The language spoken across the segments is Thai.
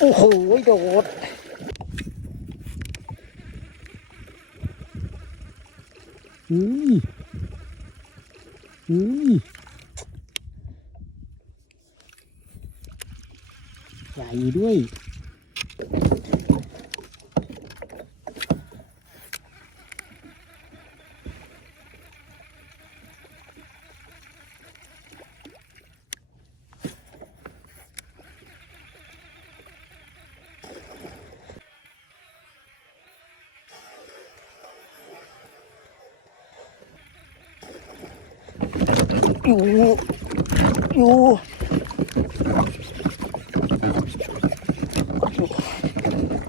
โอ้โห โดดอุ้ยอุ้ยใหญ่ด้วย อยู่ อยู่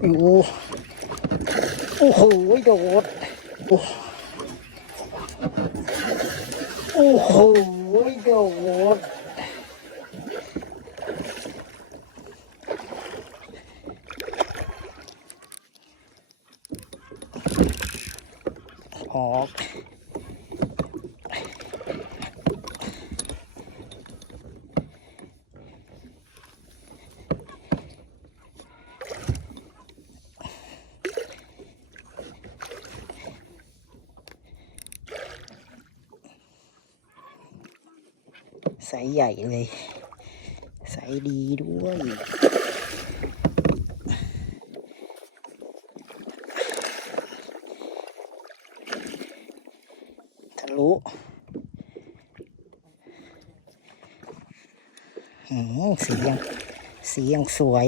อยู่โอ้โหโดดโอ้โหโดดออก ไซส์ใหญ่เลยไซส์ดีด้วยทะลุอืมสียังสียังสวย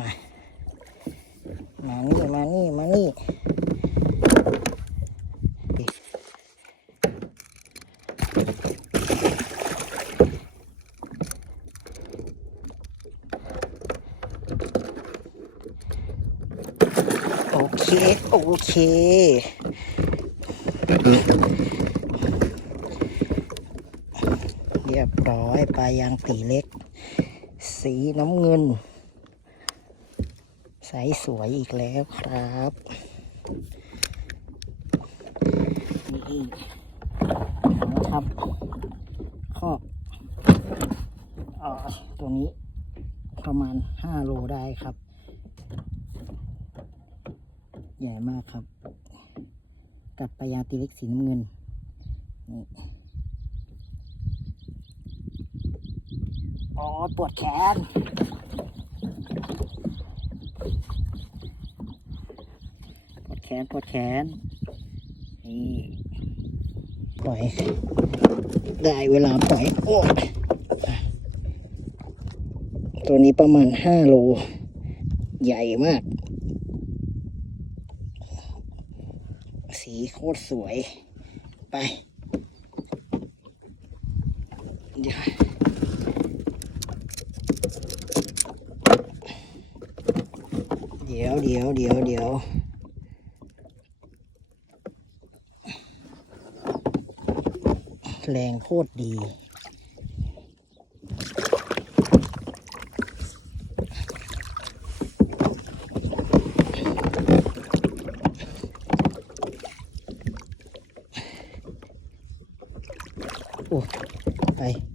มา มานี่มานี่มานี่โอเค โอเคเรียบร้อยปลายางตีเล็ก สีน้ำเงิน ใสสวยอีกแล้วครับนี่นะครับข้ออตัวนี้ประมาณห้าโลได้ครับ ใหญ่มากครับ กัดปลายาตีเล็กสีน้ำเงินนี่อ๋อปวดแขน ปวดแขนปวดแขน นี่ปล่อย ได้เวลาปล่อยโอ้ตัวนี้ประมาณห้าโล ใหญ่มาก สีโคตรสวย ไปเดี๋ยวเดี๋ยวเดี๋ยวเดี๋ยวเดี๋ยว แรงโคตรดี โอ้ ไป